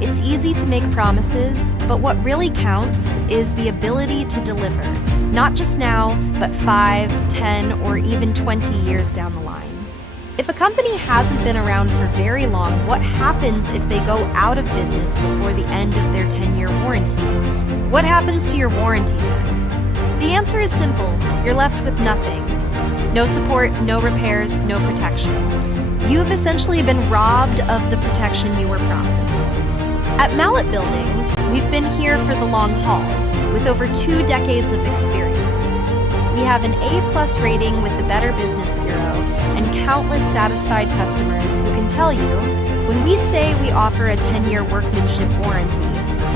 It's easy to make promises, but what really counts is the ability to deliver, not just now, but 5, 10, or even 20 years down the line. If a company hasn't been around for very long, what happens if they go out of business before the end of their 10-year warranty? What happens to your warranty then? The answer is simple. You're left with nothing. No support, no repairs, no protection. You've essentially been robbed of the protection you were promised. At Mallett Buildings, we've been here for the long haul, with over 2 decades of experience. We have an A+ rating with the Better Business Bureau and countless satisfied customers who can tell you, when we say we offer a 10-year workmanship warranty,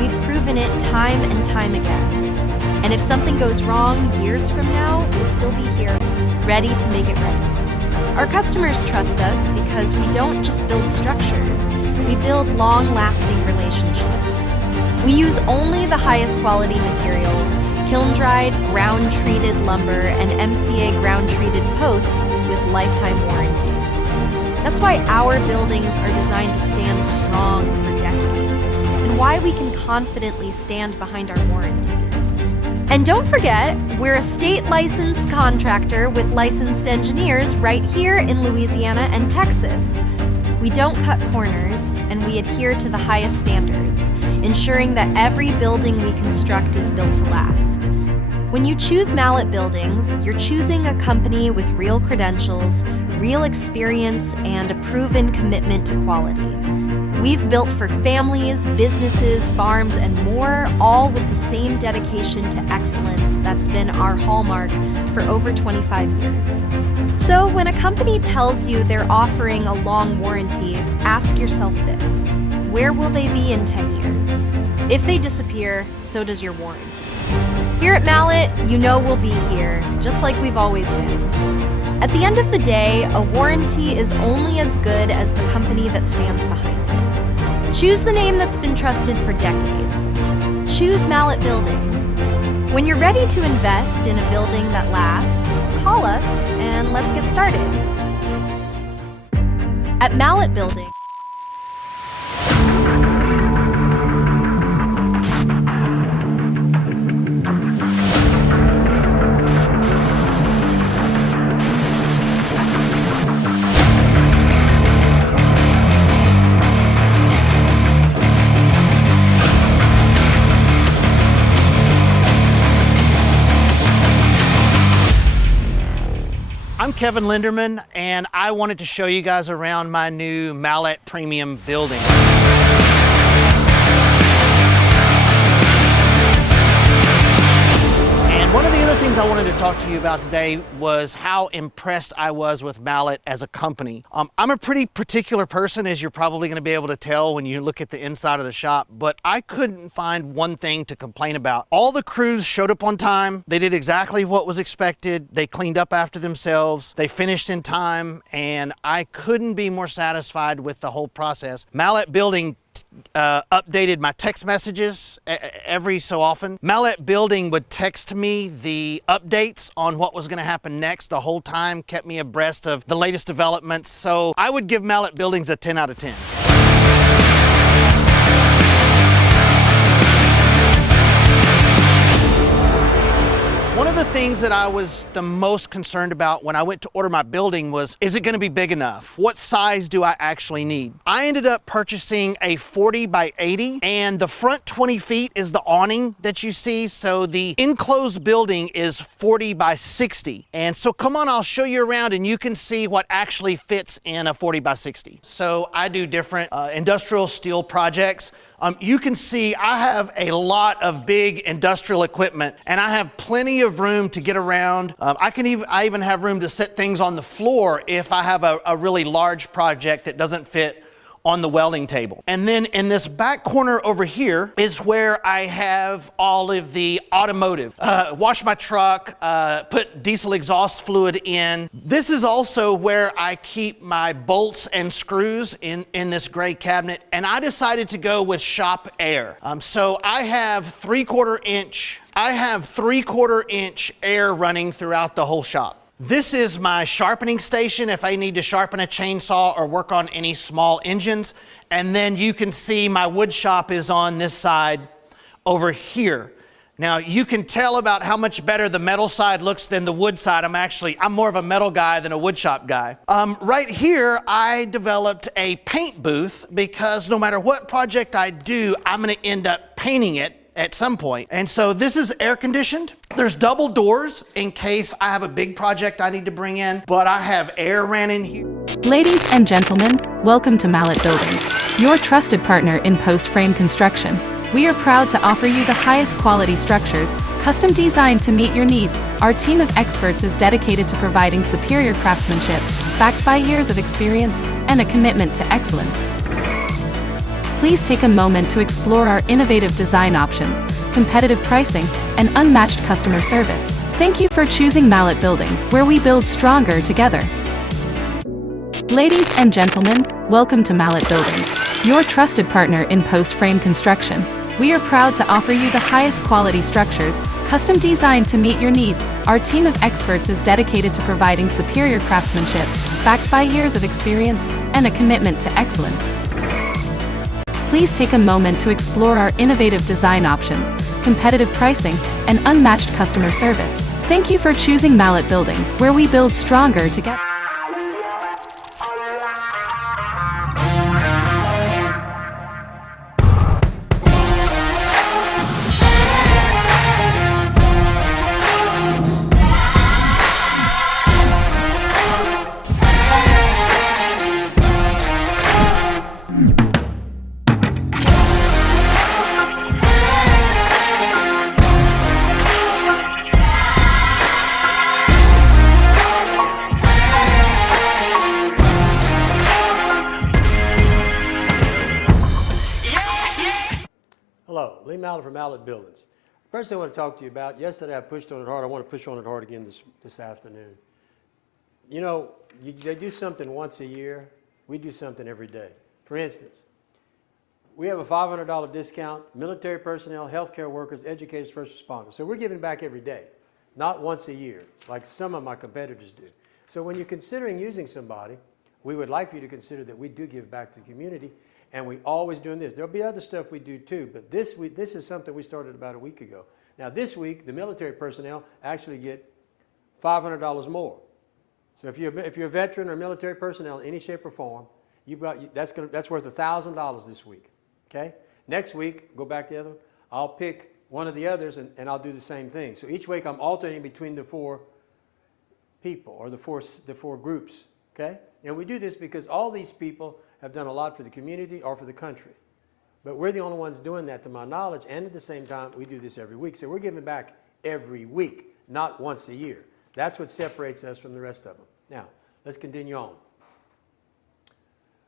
we've proven it time and time again. And if something goes wrong years from now, we'll still be here, ready to make it right. Our customers trust us because we don't just build structures, we build long-lasting relationships. We use only the highest quality materials, kiln-dried, ground-treated lumber, and MCA ground-treated posts with lifetime warranties. That's why our buildings are designed to stand strong for decades, and why we can confidently stand behind our warranties. And don't forget, we're a state-licensed contractor with licensed engineers right here in Louisiana and Texas. We don't cut corners, and we adhere to the highest standards, ensuring that every building we construct is built to last. When you choose Mallett Buildings, you're choosing a company with real credentials, real experience, and a proven commitment to quality. We've built for families, businesses, farms, and more, all with the same dedication to excellence that's been our hallmark for over 25 years. So when a company tells you they're offering a long warranty, ask yourself this: where will they be in 10 years? If they disappear, so does your warranty. Here at Mallett, you know we'll be here, just like we've always been. At the end of the day, a warranty is only as good as the company that stands behind it. Choose the name that's been trusted for decades. Choose Mallett Buildings. When you're ready to invest in a building that lasts, call us and let's get started. At Mallett Buildings, I'm Kevin Linderman, and I wanted to show you guys around my new Mallett Premium building. And one of the other things I wanted to talk to you about today was how impressed I was with Mallett as a company. I'm a pretty particular person, as you're probably going to be able to tell when you look at the inside of the shop, but I couldn't find one thing to complain about. All the crews showed up on time. They did exactly what was expected. They cleaned up after themselves. They finished in time, and I couldn't be more satisfied with the whole process. Mallett Building updated my text messages every so often. Mallett Building would text me the updates on what was going to happen next the whole time, kept me abreast of the latest developments. So I would give Mallett Buildings a 10 out of 10. One of the things that I was the most concerned about when I went to order my building was, is it going to be big enough? What size do I actually need? I ended up purchasing a 40 by 80, and the front 20 feet is the awning that you see. So the enclosed building is 40 by 60. And so come on, I'll show you around and you can see what actually fits in a 40 by 60. So I do different industrial steel projects. You can see I have a lot of big industrial equipment, and I have plenty of room to get around. I even have room to set things on the floor if I have a really large project that doesn't fit on the welding table. And then in this back corner over here is where I have all of the automotive. Wash my truck, put diesel exhaust fluid in. This is also where I keep my bolts and screws in this gray cabinet, and I decided to go with shop air. So I have 3/4 inch air running throughout the whole shop. This is my sharpening station if I need to sharpen a chainsaw or work on any small engines. And then you can see my wood shop is on this side over here. Now you can tell about how much better the metal side looks than the wood side. I'm more of a metal guy than a wood shop guy. Right here, I developed a paint booth because no matter what project I do, I'm gonna end up painting it at some point. And so this is air conditioned. There's double doors in case I have a big project I need to bring in, but I have air ran in here. Ladies and gentlemen, welcome to Mallett Buildings, your trusted partner in post-frame construction. We are proud to offer you the highest quality structures, custom designed to meet your needs. Our team of experts is dedicated to providing superior craftsmanship, backed by years of experience and a commitment to excellence. Please take a moment to explore our innovative design options, competitive pricing, and unmatched customer service. Thank you for choosing Mallett Buildings, where we build stronger together. Ladies and gentlemen, welcome to Mallett Buildings, your trusted partner in post-frame construction. We are proud to offer you the highest quality structures, custom designed to meet your needs. Our team of experts is dedicated to providing superior craftsmanship, backed by years of experience and a commitment to excellence. Please take a moment to explore our innovative design options, competitive pricing, and unmatched customer service. Thank you for choosing Mallett Buildings, where we build stronger together. Mallett from Mallett Buildings. First thing I want to talk to you about, yesterday I pushed on it hard. I want to push on it hard again this afternoon. You know, they do something once a year. We do something every day. For instance, we have a $500 discount, military personnel, healthcare workers, educators, first responders. So we're giving back every day, not once a year, like some of my competitors do. So when you're considering using somebody, we would like for you to consider that we do give back to the community. And we always doing this. There'll be other stuff we do too, but this is something we started about a week ago. Now this week, the military personnel actually get $500 more. So if you're a veteran or military personnel in any shape or form, that's worth $1,000 this week. Okay. Next week, go back to the other one. I'll pick one of the others and I'll do the same thing. So each week I'm alternating between the four people or the four groups. Okay. And we do this because all these people have done a lot for the community or for the country. But we're the only ones doing that to my knowledge, and at the same time, we do this every week. So we're giving back every week, not once a year. That's what separates us from the rest of them. Now, let's continue on.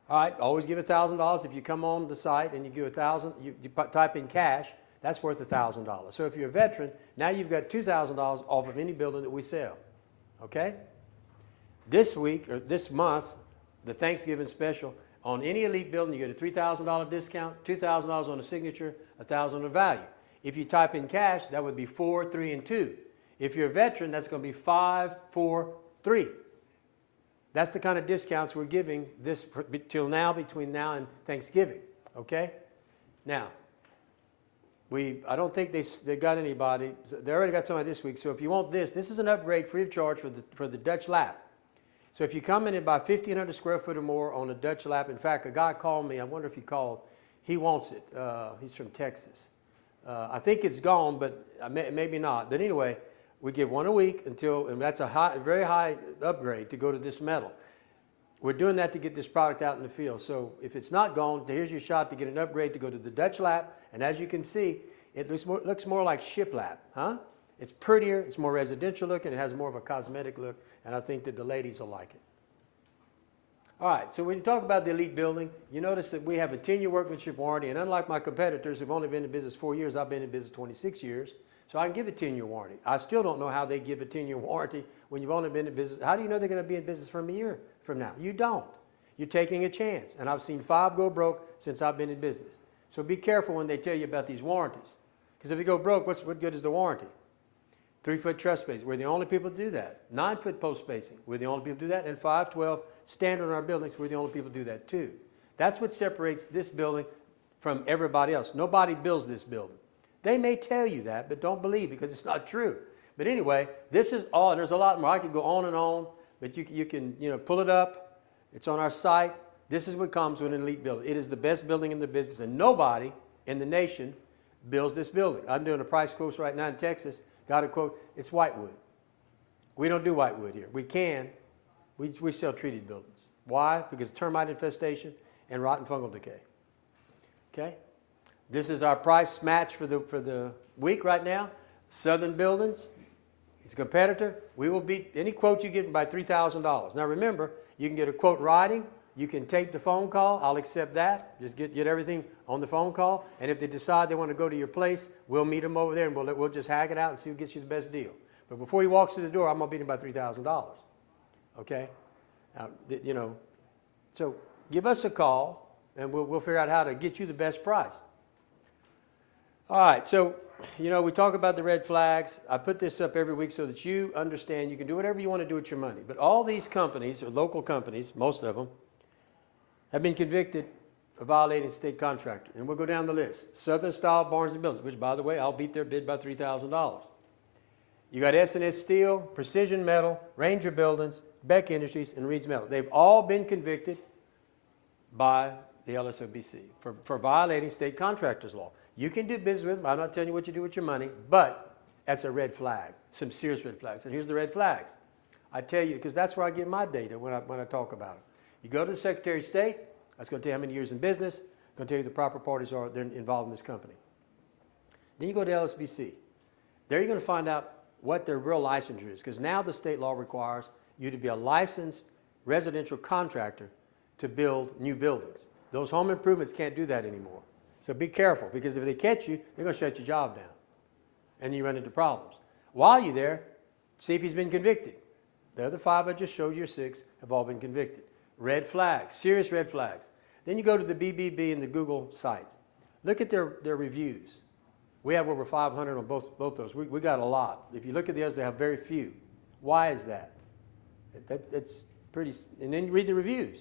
All right, always give $1,000. If you come on the site and you give $1,000, you type in cash, that's worth $1,000. So if you're a veteran, now you've got $2,000 off of any building that we sell, okay? This week, or this month, the Thanksgiving special, on any elite building, you get a $3,000 discount, $2,000 on a signature, $1,000 on value. If you type in cash, that would be 4, 3, and 2. If you're a veteran, that's going to be 5, 4, 3. That's the kind of discounts we're giving this till now, between now and Thanksgiving. Okay? Now, I don't think they got anybody. They already got somebody this week. So if you want this is an upgrade free of charge for the Dutch lap. So if you come in and buy 1,500 square foot or more on a Dutch lap, in fact, a guy called me, I wonder if he called, he wants it. He's from Texas. I think it's gone, but maybe not. But anyway, we give one a week and that's a very high upgrade to go to this metal. We're doing that to get this product out in the field. So if it's not gone, here's your shot to get an upgrade to go to the Dutch lap. And as you can see, it looks more like shiplap, huh? It's prettier, it's more residential looking, it has more of a cosmetic look, and I think that the ladies will like it. All right, so when you talk about the elite building, you notice that we have a 10-year workmanship warranty, and unlike my competitors who've only been in business 4 years, I've been in business 26 years, so I can give a 10-year warranty. I still don't know how they give a 10-year warranty when you've only been in business. How do you know they're going to be in business from a year from now? You don't. You're taking a chance, and I've seen 5 go broke since I've been in business. So be careful when they tell you about these warranties, because if you go broke, what good is the warranty? 3-foot truss spacing, we're the only people to do that. 9-foot post spacing, we're the only people to do that. And 512 standard in our buildings, we're the only people to do that too. That's what separates this building from everybody else. Nobody builds this building. They may tell you that, but don't believe because it's not true. But anyway, this is all, and there's a lot more. I could go on and on, but you can pull it up. It's on our site. This is what comes with an elite building. It is the best building in the business, and nobody in the nation builds this building. I'm doing a price quote right now in Texas. Got a quote. It's whitewood. We don't do whitewood here. We can. We sell treated buildings. Why? Because termite infestation and rotten fungal decay. Okay? This is our price match for the week right now. Southern Buildings, he's a competitor. We will beat any quote you get by $3,000. Now remember, you can get a quote in writing. You can take the phone call. I'll accept that. Just get everything on the phone call. And if they decide they want to go to your place, we'll meet them over there and we'll just hag it out and see who gets you the best deal. But before he walks through the door, I'm going to beat him by $3,000. Okay? So give us a call and we'll figure out how to get you the best price. All right, so, we talk about the red flags. I put this up every week so that you understand you can do whatever you want to do with your money. But all these companies, or local companies, most of them, have been convicted of violating state contractor. And we'll go down the list. Southern Style Barnes and Buildings, which, by the way, I'll beat their bid by $3,000. You got S&S Steel, Precision Metal, Ranger Buildings, Beck Industries, and Reed's Metal. They've all been convicted by the LSOBC for violating state contractors law. You can do business with them. I'm not telling you what you do with your money, but that's a red flag, some serious red flags. And here's the red flags. I tell you, because that's where I get my data when I talk about it. You go to the Secretary of State, that's going to tell you how many years in business, going to tell you the proper parties are they're involved in this company. Then you go to LSBC. There you're going to find out what their real licensure is, because now the state law requires you to be a licensed residential contractor to build new buildings. Those home improvements can't do that anymore. So be careful, because if they catch you, they're going to shut your job down. And you run into problems. While you're there, see if he's been convicted. The other 5 I just showed you, or 6, have all been convicted. Red flags, serious red flags. Then you go to the BBB and the Google sites. Look at their reviews. We have over 500 on both those. We got a lot. If you look at the others, they have very few. Why is that? That's pretty, and then read the reviews.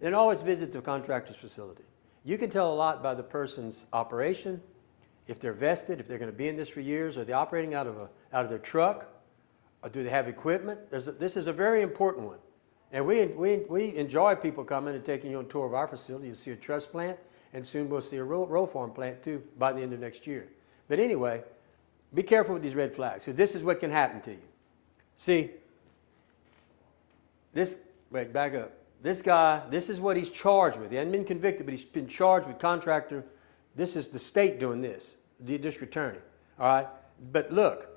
And always visit the contractor's facility. You can tell a lot by the person's operation, if they're vested, if they're going to be in this for years, are they operating out of their truck, or do they have equipment? This is a very important one. And we enjoy people coming and taking you on a tour of our facility. You'll see a truss plant, and soon we'll see a roll form plant too by the end of next year. But anyway, be careful with these red flags, because this is what can happen to you. See, back up. This guy, this is what he's charged with. He hasn't been convicted, but he's been charged with contractor. This is the state doing this, the district attorney. All right? But look,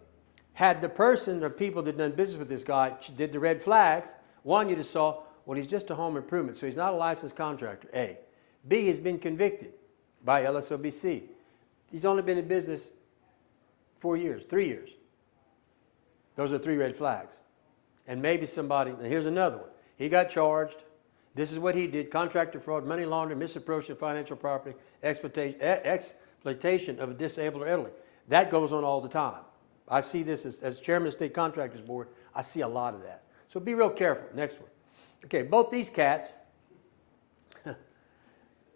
had the person or people that done business with this guy did the red flags, one, you'd have saw, well, he's just a home improvement, so he's not a licensed contractor, A. B, he's been convicted by LSOBC. He's only been in business 4 years, 3 years. Those are 3 red flags. And maybe somebody, and here's another one. He got charged. This is what he did: contractor fraud, money laundering, misappropriation of financial property, exploitation of a disabled or elderly. That goes on all the time. I see this as chairman of the State Contractors Board. I see a lot of that. So be real careful. Next one. Okay, both these cats,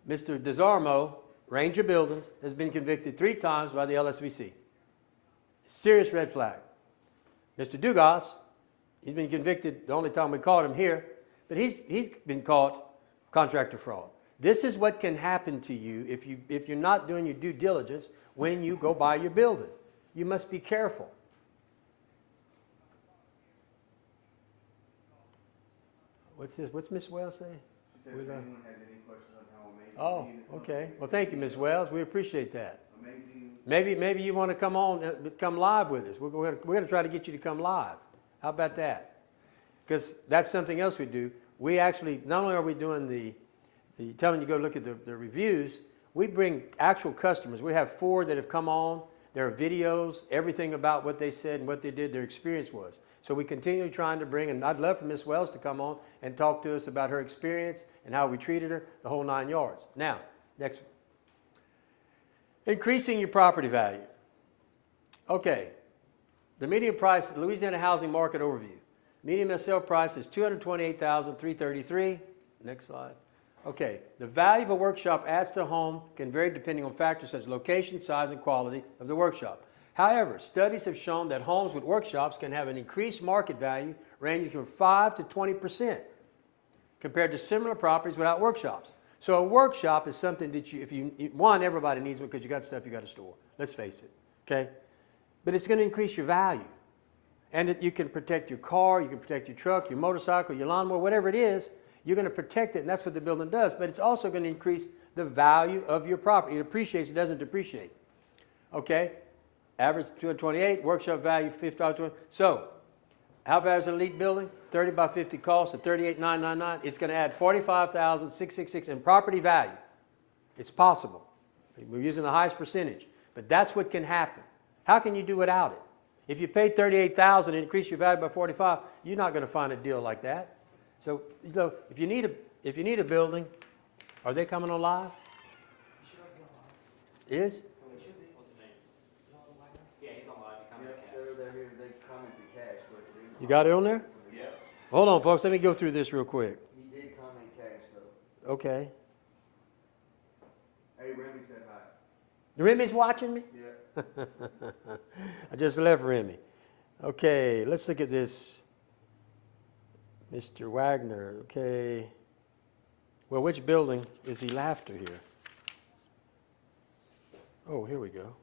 Mr. Desarmo, Ranger Buildings, has been convicted 3 times by the LSVC. Serious red flag. Mr. Dugas, he's been convicted the only time we caught him here, but he's been caught contractor fraud. This is what can happen to you if you're not doing your due diligence when you go buy your building. You must be careful. What's this? What's Miss Wells saying? She said if anyone has any questions on how amazing Oh, okay. Well, thank you, Miss Wells. We appreciate that. Amazing. Maybe you want to come live with us. We're going to try to get you to come live. How about that? Because that's something else we do. We actually, not only are we doing the telling you to go look at the reviews, we bring actual customers. We have 4 that have come on. There are videos, everything about what they said and what they did, their experience was. So we continue trying to bring, and I'd love for Miss Wells to come on and talk to us about her experience and how we treated her, the whole 9 yards. Now, next one. Increasing your property value. Okay, The median price, Louisiana housing market overview. Median sale price is $228,333. Next slide. Okay, the value of a workshop adds to a home can vary depending on factors such as location, size, and quality of the workshop. However, studies have shown that homes with workshops can have an increased market value ranging from 5 to 20% compared to similar properties without workshops. So a workshop is something that one, everybody needs one because you got stuff you got to store. Let's face it, okay? But it's going to increase your value. And you can protect your car, you can protect your truck, your motorcycle, your lawnmower, whatever it is, you're going to protect it, and that's what the building does. But it's also going to increase the value of your property. It appreciates, it doesn't depreciate. Okay? Average 228, workshop value 55. So, how valuable is an elite building? 30 by 50 cost of $38,999. It's going to add $45,666 in property value. It's possible. We're using the highest percentage. But that's what can happen. How can you do without it? If you paid $38,000 and increase your value by 45, you're not going to find a deal like that. So, you know, if you need a building, are they coming on live? Is? You got it on there? Yeah. Hold on, folks. Let me go through this real quick. He did comment cash though. Okay. Hey, Remy said hi. Remy's watching me? Yeah. I just left Remy. Okay, let's look at this. Mr. Wagner, okay. Well, which building is he after here? Oh, here we go.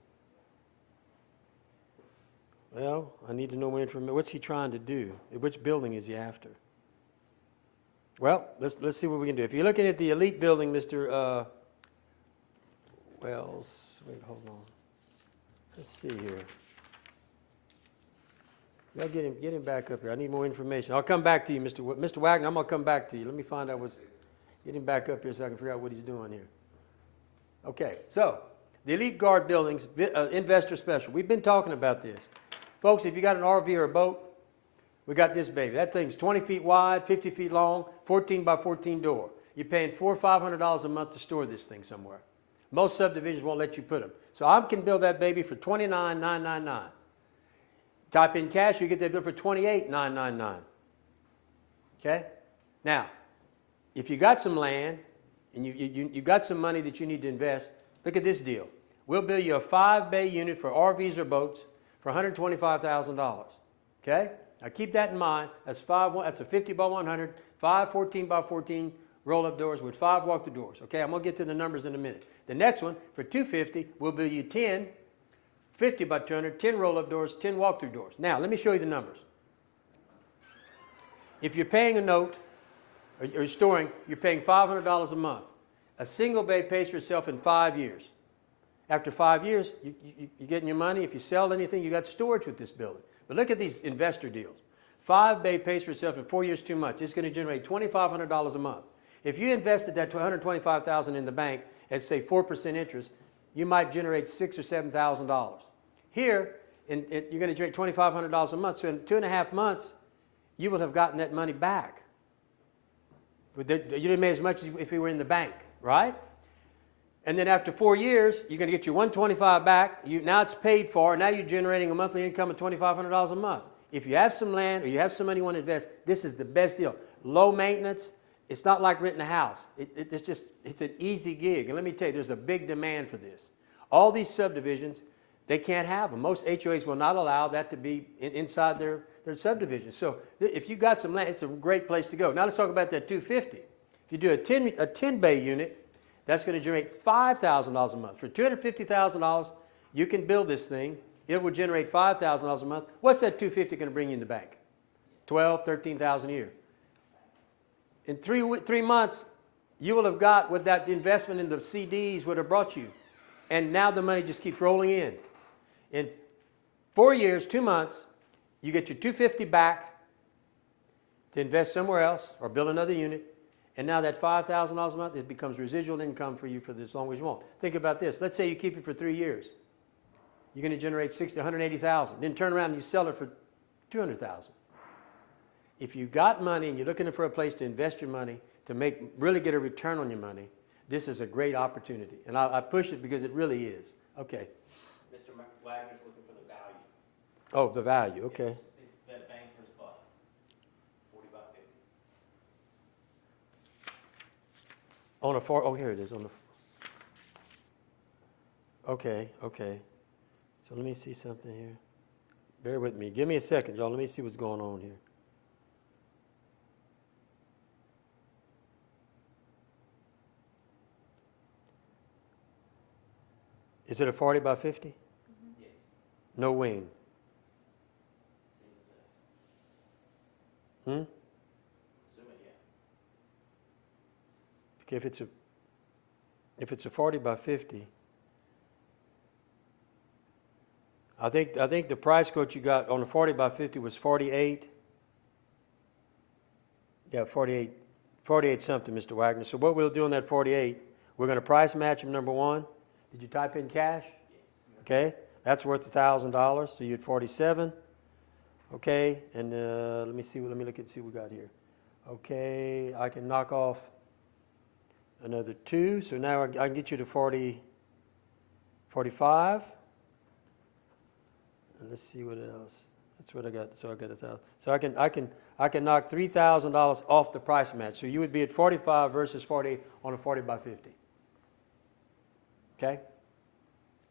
Well, I need to know more information. What's he trying to do? Which building is he after? Well, let's see what we can do. If you're looking at the elite building, Mr. Wells, wait, hold on. Let's see here. Y'all get him back up here. I need more information. I'll come back to you, Mr. Wagner. I'm gonna come back to you. Let me find out get him back up here so I can figure out what he's doing here. Okay, so the Elite Guard buildings, investor special. We've been talking about this. Folks, if you got an RV or a boat, we got this baby. That thing's 20 feet wide, 50 feet long, 14 by 14 door. You're paying $400 or $500 a month to store this thing somewhere. Most subdivisions won't let you put them. So I can build that baby for $29,999. Type in cash, you get that bill for $28,999. Okay? Now, if you got some land and you got some money that you need to invest, look at this deal. We'll build you a 5-bay unit for RVs or boats for $125,000. Okay? Now keep that in mind. That's a 50 by 100, 5 14 by 14 roll-up doors with 5 walk-through doors. Okay? I'm going to get to the numbers in a minute. The next one, for $250, we'll build you 10 50 by 200, 10 roll-up doors, 10 walk-through doors. Now, let me show you the numbers. If you're paying a note, or you're storing, you're paying $500 a month. A single bay pays for itself in 5 years. After 5 years, you're getting your money. If you sell anything, you got storage with this building. But look at these investor deals. 5 bay pays for itself in 4 years, 2 months. It's going to generate $2,500 a month. If you invested that $125,000 in the bank at, say, 4% interest, you might generate $6,000 or $7,000. Here, you're going to generate $2,500 a month. So in 2.5 months, you will have gotten that money back. You didn't make as much as if you were in the bank, right? And then after 4 years, you're going to get your $125 back. Now it's paid for. Now you're generating a monthly income of $2,500 a month. If you have some land or you have some money you want to invest, this is the best deal. Low maintenance. It's not like renting a house. It's an easy gig. And let me tell you, there's a big demand for this. All these subdivisions, they can't have them. Most HOAs will not allow that to be inside their subdivision. So if you got some land, it's a great place to go. Now let's talk about that 250. If you do a 10-bay unit, that's going to generate $5,000 a month. For $250,000, you can build this thing. It will generate $5,000 a month. What's that 250 going to bring you in the bank? $12,000, $13,000 a year. In 3 months, you will have got what that investment in the CDs would have brought you. And now the money just keeps rolling in. In 4 years, 2 months, you get your $250 back to invest somewhere else or build another unit. And now that $5,000 a month, it becomes residual income for you for as long as you want. Think about this. Let's say you keep it for 3 years. You're going to generate $180,000. Then turn around and you sell it for $200,000. If you got money and you're looking for a place to invest your money to really get a return on your money, this is a great opportunity. And I push it because it really is. Okay. Mr. Wagner's looking for the value. Oh, the value, okay. Best bang for his buck, 40 by 50. On a four, oh, here it is, on the, okay, okay. So let me see something here. Bear with me. Give me a second, y'all. Let me see what's going on here. Is it a 40 by 50? Yes, No wing? single set. Hmm? Assuming, yeah. Okay, if it's a 40 by 50, I think the price quote you got on the 40 by 50 was 48. Yeah, 48 something, Mr. Wagner. So what we'll do on that 48, we're going to price match him, number one. Did you type in cash? Yes. Okay, that's worth $1,000, so you had 47. Okay, and let me look and see what we got here. Okay, I can knock off another 2, so now I can get you to 45. And let's see what else. That's what I got. So I got 1,000. So I can knock $3,000 off the price match. So you would be at 45 versus 40 on a 40 by 50. Okay?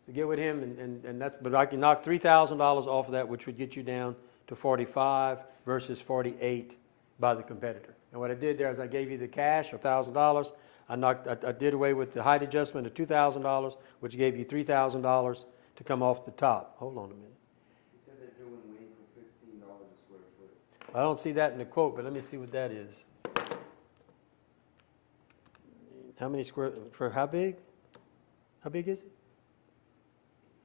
So get with him and that's, but I can knock $3,000 off of that, which would get you down to 45 versus 48 by the competitor. And what I did there is I gave you the cash, $1,000. I did away with the height adjustment of $2,000, which gave you $3,000 to come off the top. Hold on a minute. He said they're doing wing for $15 a square foot. I don't see that in the quote, but let me see what that is. How many square, for how big? How big is it?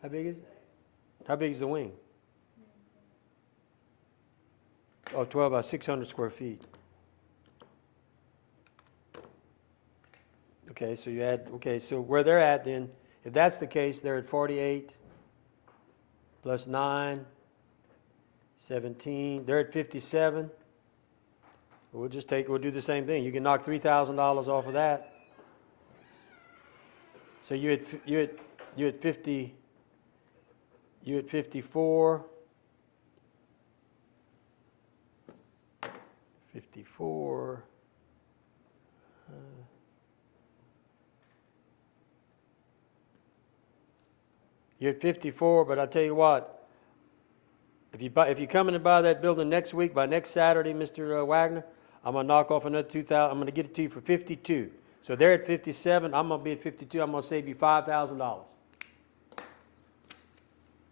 How big is it? How big is the wing? Oh, 12 by 600 square feet. Okay, so you add, okay, so where they're at then, if that's the case, they're at 48 plus 9, 17, they're at 57. We'll do the same thing. You can knock $3,000 off of that. So you had 50, you had 54, 54, you're at 54, but I tell you what, if you come in and buy that building next week, by next Saturday, Mr. Wagner, I'm gonna knock off another 2,000. I'm gonna get it to you for 52. So they're at 57. I'm gonna be at 52. I'm gonna save you $5,000.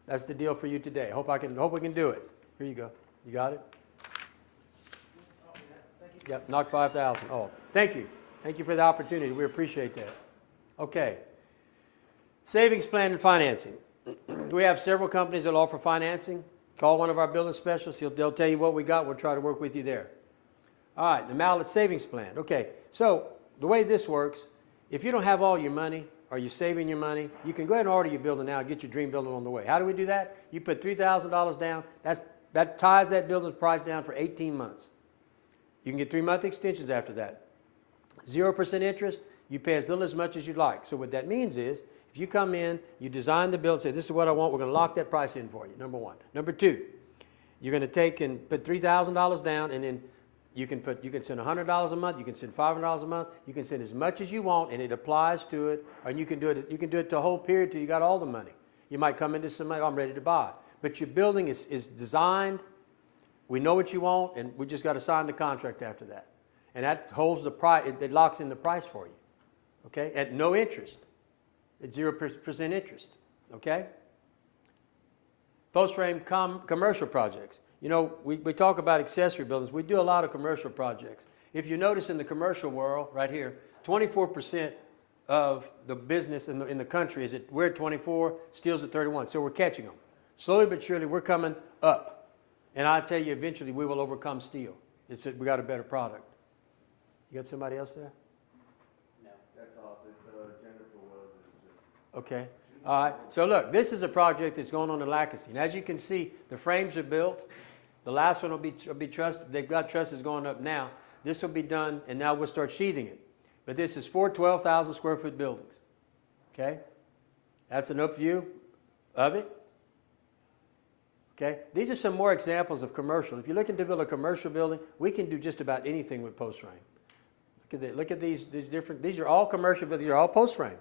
That's the deal for you today. Hope we can do it. Here you go. You got it? Yep. Knock 5,000 off. Thank you. Thank you for the opportunity. We appreciate that. Okay. Savings plan and financing. We have several companies that offer financing. Call one of our building specialists. They'll tell you what we got. We'll try to work with you there. All right, the Mallett savings plan. Okay, so the way this works, if you don't have all your money or you're saving your money, you can go ahead and order your building now and get your dream building on the way. How do we do that? You put $3,000 down. That ties that building's price down for 18 months. You can get 3-month extensions after that. 0% interest. You pay as little as much as you'd like. So what that means is, if you come in, you design the building, say, this is what I want, we're going to lock that price in for you, number one. Number two, you're going to take and put $3,000 down, and then you can send $100 a month, you can send $500 a month, you can send as much as you want, and it applies to it, or you can do it the whole period till you got all the money. You might come into some money, oh, I'm ready to buy. But your building is designed, we know what you want, and we just got to sign the contract after that. And that holds the price, it locks in the price for you, okay, at no interest. It's 0% interest, okay? Post-frame commercial projects. You know, we talk about accessory buildings. We do a lot of commercial projects. If you notice in the commercial world, right here, 24% of the business in the country is we're at 24, steel's at 31, so we're catching them. Slowly but surely, we're coming up. And I tell you, eventually, we will overcome steel. We got a better product. You got somebody else there? That's off. It's Jennifer Wells is just. Okay. All right. So look, this is a project that's going on in Lackasee. And as you can see, the frames are built. The last one will be truss. They've got trusses going up now. This will be done, and now we'll start sheathing it. But this is 4 12,000 square foot buildings. Okay. That's an up view of it. Okay? These are some more examples of commercial. If you're looking to build a commercial building, we can do just about anything with post frame. Look at these different, these are all commercial, but these are all post frame.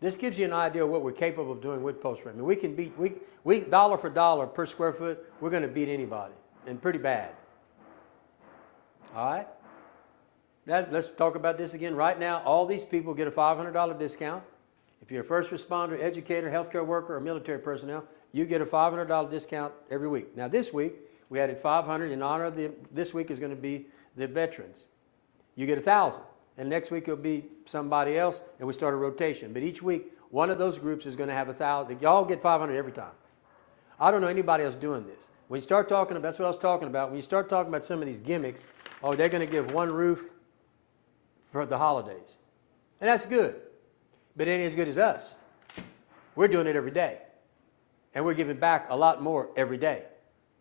This gives you an idea of what we're capable of doing with post frame. I mean, we can beat, we dollar for dollar per square foot, we're going to beat anybody, and pretty bad. All right? Now, let's talk about this again. Right now, all these people get a $500 discount. If you're a first responder, educator, healthcare worker, or military personnel, you get a $500 discount every week. Now, this week, we added $500 in honor of this week is going to be the veterans. You get $1,000. And next week, it'll be somebody else, and we start a rotation. But each week, one of those groups is going to have $1,000. Y'all get $500 every time. I don't know anybody else doing this. When you start talking about, that's what I was talking about, when you start talking about some of these gimmicks, oh, they're going to give one roof for the holidays. And that's good. But it ain't as good as us. We're doing it every day. And we're giving back a lot more every day.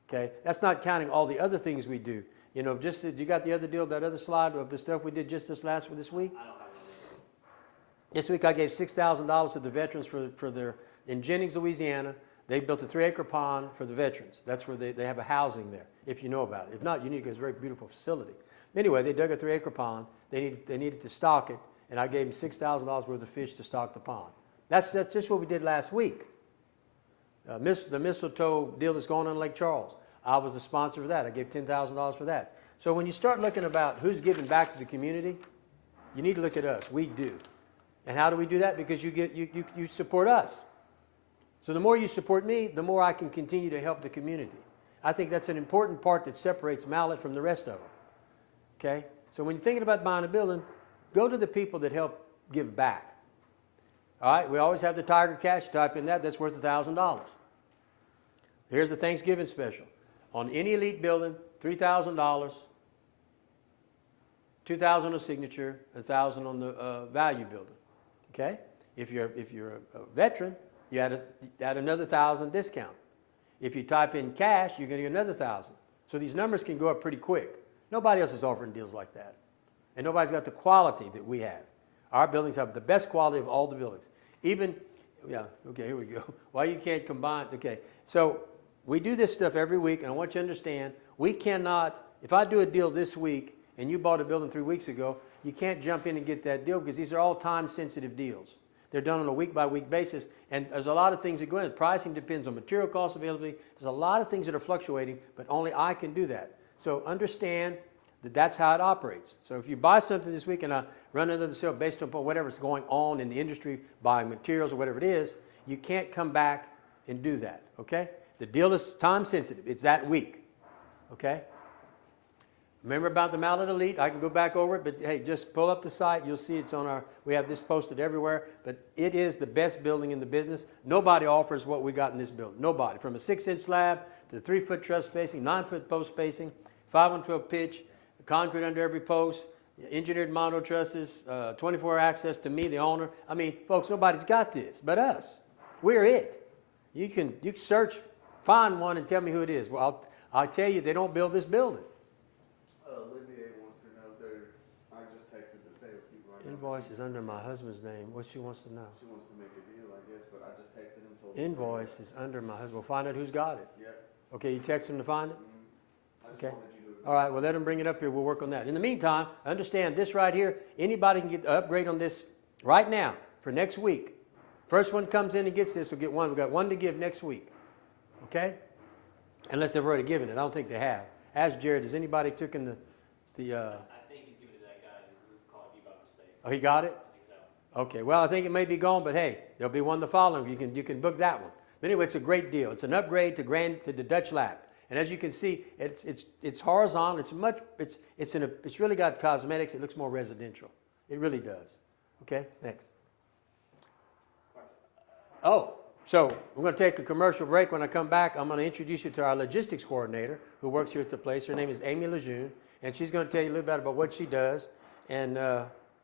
Okay? That's not counting all the other things we do. You know, just, you got the other deal, that other slide of the stuff we did just this week? This week I gave $6,000 to the veterans for their, in Jennings, Louisiana, they built a 3-acre pond for the veterans. That's where they have a housing there, if you know about it. If not, you need to, it's a very beautiful facility. Anyway, they dug a 3-acre pond. They needed to stock it, and I gave them $6,000 worth of fish to stock the pond. That's just what we did last week. The mistletoe deal that's going on in Lake Charles. I was the sponsor for that. I gave $10,000 for that. So when you start looking about who's giving back to the community, you need to look at us. We do. And how do we do that? Because you support us. So the more you support me, the more I can continue to help the community. I think that's an important part that separates Mallett from the rest of them. Okay? So when you're thinking about buying a building, go to the people that help give back. All right? We always have the Tiger Cash. Type in that. That's worth $1,000. Here's the Thanksgiving special. On any elite building, $3,000, $2,000 on signature, $1,000 on the value building. Okay? If you're a veteran, you add another $1,000 discount. If you type in cash, you're going to get another $1,000. So these numbers can go up pretty quick. Nobody else is offering deals like that, and nobody's got the quality that we have. Our buildings have the best quality of all the buildings. Even, yeah. Okay, here we go. Why you can't combine? Okay, so. We do this stuff every week, and I want you to understand, we cannot, if I do a deal this week and you bought a building 3 weeks ago, you can't jump in and get that deal because these are all time-sensitive deals. They're done on a week-by-week basis, and there's a lot of things that go in. Pricing depends on material cost availability. There's a lot of things that are fluctuating, but only I can do that. So understand that that's how it operates. So if you buy something this week and I run under the sale based upon whatever's going on in the industry, buying materials or whatever it is, you can't come back and do that, okay? The deal is time sensitive. It's that week, okay? Remember about the Mallett Elite? I can go back over it, but hey, just pull up the site. You'll see it's on our, we have this posted everywhere, but it is the best building in the business. Nobody offers what we got in this building. Nobody. From a 6-inch slab to 3-foot truss spacing, 9-foot post spacing, 5-on-12 pitch, concrete under every post, engineered mono trusses, 24-hour access to me, the owner. I mean, folks, nobody's got this but us. We're it. You can search, find one and tell me who it is. Well, I'll tell you, they don't build this building. Lydia wants to know I just texted the salespeople. Invoice is under my husband's name. What she wants to know? She wants to make a deal, I guess, but I just texted him. Invoice is under my husband. We'll find out who's got it. Yep. Okay, you text him to find it? I just Okay. wanted you to. All right, well, let him bring it up here. We'll work on that. In the meantime, understand this right here, anybody can get the upgrade on this right now for next week. First one comes in and gets this will get one. We've got one to give next week. Okay? Unless they've already given it. I don't think they have. Ask Jared, has anybody taken the I think he's giving it to that guy who called you by mistake. oh, he got it? I think so. Okay, well, I think it may be gone, but hey, there'll be one the following. You can book that one. But anyway, it's a great deal. It's an upgrade to the Dutch lap. And as you can see, it's horizontal. It's really got cosmetics. It looks more residential. It really does. Okay, next. Oh, so we're going to take a commercial break. When I come back, I'm going to introduce you to our logistics coordinator who works here at the place. Her name is Amy Lejeune, and she's going to tell you a little bit about what she does, and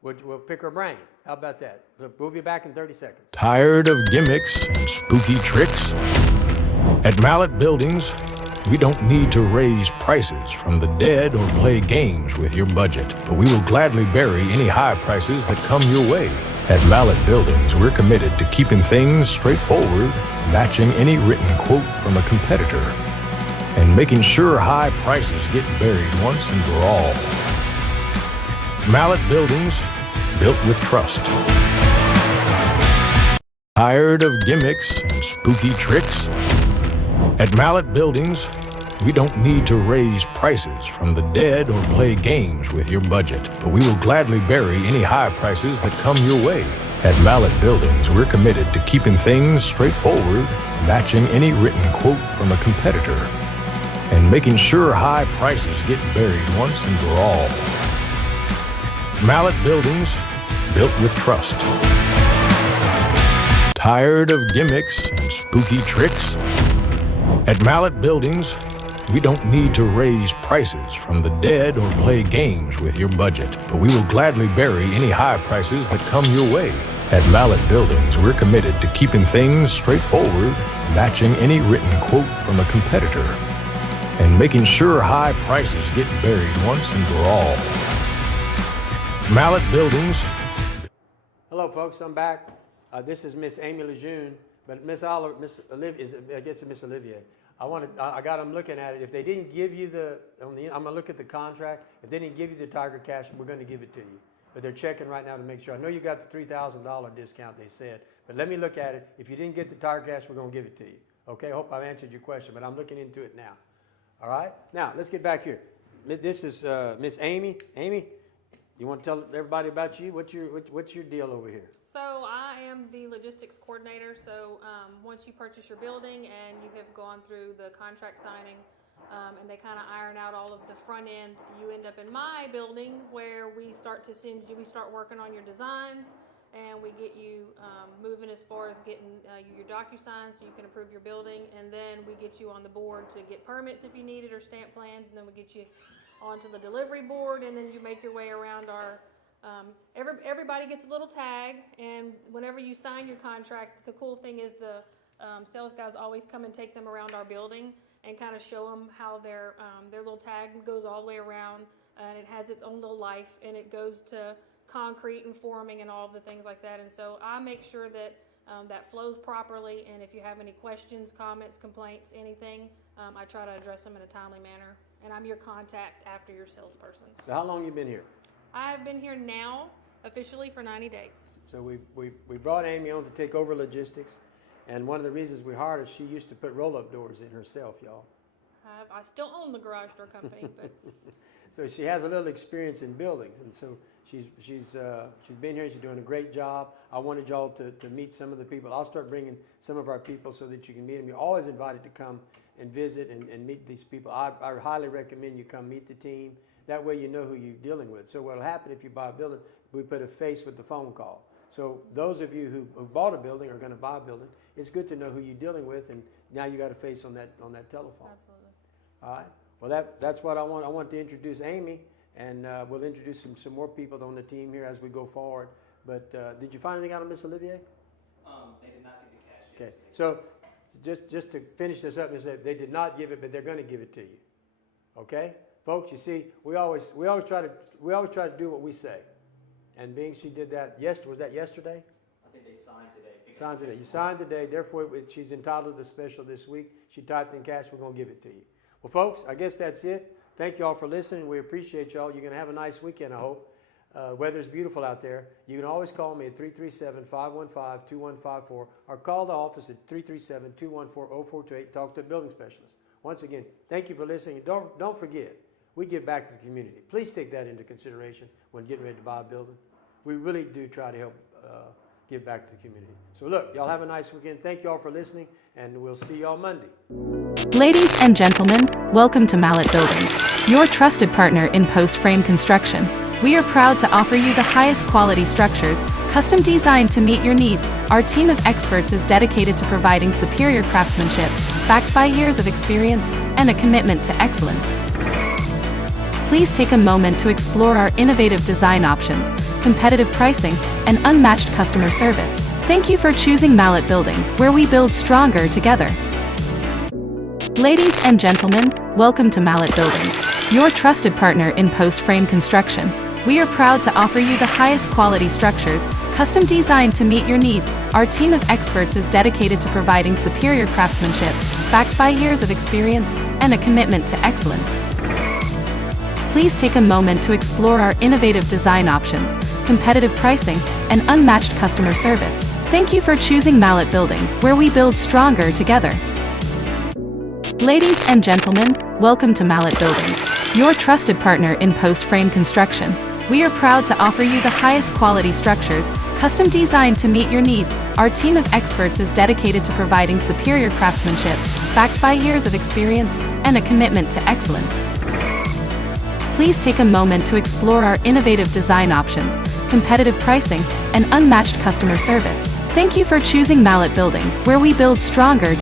we'll pick her brain. How about that? So we'll be back in 30 seconds. Tired of gimmicks and spooky tricks? At Mallett Buildings, we don't need to raise prices from the dead or play games with your budget, but we will gladly bury any high prices that come your way. At Mallett Buildings, we're committed to keeping things straightforward, matching any written quote from a competitor, and making sure high prices get buried once and for all. Mallett Buildings, built with trust. Tired of gimmicks and spooky tricks? At Mallett Buildings, we don't need to raise prices from the dead or play games with your budget, but we will gladly bury any high prices that come your way. At Mallett Buildings, we're committed to keeping things straightforward, matching any written quote from a competitor, and making sure high prices get buried once and for all. Mallett Buildings, built with trust. Tired of gimmicks and spooky tricks? At Mallett Buildings, we don't need to raise prices from the dead or play games with your budget, but we will gladly bury any high prices that come your way. At Mallett Buildings, we're committed to keeping things straightforward, matching any written quote from a competitor, and making sure high prices get buried once and for all. Mallett Buildings. Hello, folks. I'm back. This is Miss Amy Lejeune, but Miss Olivia, I guess it's Miss Olivier. I got them looking at it. If they didn't give you I'm going to look at the contract. If they didn't give you the Tiger Cash, we're going to give it to you. But they're checking right now to make sure. I know you got the $3,000 discount they said, but let me look at it. If you didn't get the Tiger Cash, we're going to give it to you. Okay, I hope I've answered your question, but I'm looking into it now. All right? Now, let's get back here. This is Miss Amy. Amy, you want to tell everybody about you? What's your deal over here? So I am the logistics coordinator. So once you purchase your building and you have gone through the contract signing and they kind of iron out all of the front end, you end up in my building where we start working on your designs and we get you moving as far as getting your DocuSign so you can approve your building, and then we get you on the board to get permits if you need it or stamp plans, and then we get you onto the delivery board, and then you make your way around our everybody gets a little tag, and whenever you sign your contract, the cool thing is the sales guys always come and take them around our building and kind of show them how their little tag goes all the way around, and it has its own little life, and it goes to concrete and forming and all of the things like that. And so I make sure that that flows properly, and if you have any questions, comments, complaints, anything, I try to address them in a timely manner, and I'm your contact after your salesperson. So how long have you been here? I've been here now officially for 90 days. So we brought Amy on to take over logistics, and one of the reasons we hired her, she used to put roll-up doors in herself, y'all. I still own the garage door company, but so she has a little experience in buildings, and so she's been here. She's doing a great job. I wanted y'all to meet some of the people. I'll start bringing some of our people so that you can meet them. You're always invited to come and visit and meet these people. I highly recommend you come meet the team. That way you know who you're dealing with. So what will happen if you buy a building, we put a face with the phone call. So those of you who bought a building or are going to buy a building, it's good to know who you're dealing with, and now you got a face on that telephone. absolutely. All right. Well, that's what I want. I want to introduce Amy, and we'll introduce some more people on the team here as we go forward. But did you find anything out of Miss Olivier? They did not get the cash yet. Okay. So just to finish this up, they did not give it, but they're going to give it to you. Okay, folks. You see, we always try to do what we say, and being she did that was that yesterday? I think they signed today. Signed today. You signed today. Therefore, she's entitled to the special this week. She typed in cash. We're going to give it to you. Well, folks, I guess that's it. Thank you all for listening. We appreciate y'all. You're going to have a nice weekend, I hope. Weather's beautiful out there. You can always call me at 337-515-2154 or call the office at 337-214-0428. Talk to a building specialist. Once again, thank you for listening. Don't forget, we give back to the community. Please take that into consideration when getting ready to buy a building. We really do try to help give back to the community. So look, y'all have a nice weekend. Thank you all for listening, and we'll see y'all Monday. Ladies and gentlemen, welcome to Mallett Buildings, your trusted partner in post-frame construction. We are proud to offer you the highest quality structures, custom designed to meet your needs. Our team of experts is dedicated to providing superior craftsmanship, backed by years of experience and a commitment to excellence. Please take a moment to explore our innovative design options, competitive pricing, and unmatched customer service. Thank you for choosing Mallett Buildings, where we build stronger together. Ladies and gentlemen, welcome to Mallett Buildings, your trusted partner in post-frame construction. We are proud to offer you the highest quality structures, custom designed to meet your needs. Our team of experts is dedicated to providing superior craftsmanship, backed by years of experience and a commitment to excellence. Please take a moment to explore our innovative design options, competitive pricing, and unmatched customer service. Thank you for choosing Mallett Buildings, where we build stronger together. Ladies and gentlemen, welcome to Mallett Buildings, your trusted partner in post-frame construction. We are proud to offer you the highest quality structures, custom designed to meet your needs. Our team of experts is dedicated to providing superior craftsmanship, backed by years of experience and a commitment to excellence. Please take a moment to explore our innovative design options, competitive pricing, and unmatched customer service. Thank you for choosing Mallett Buildings, where we build stronger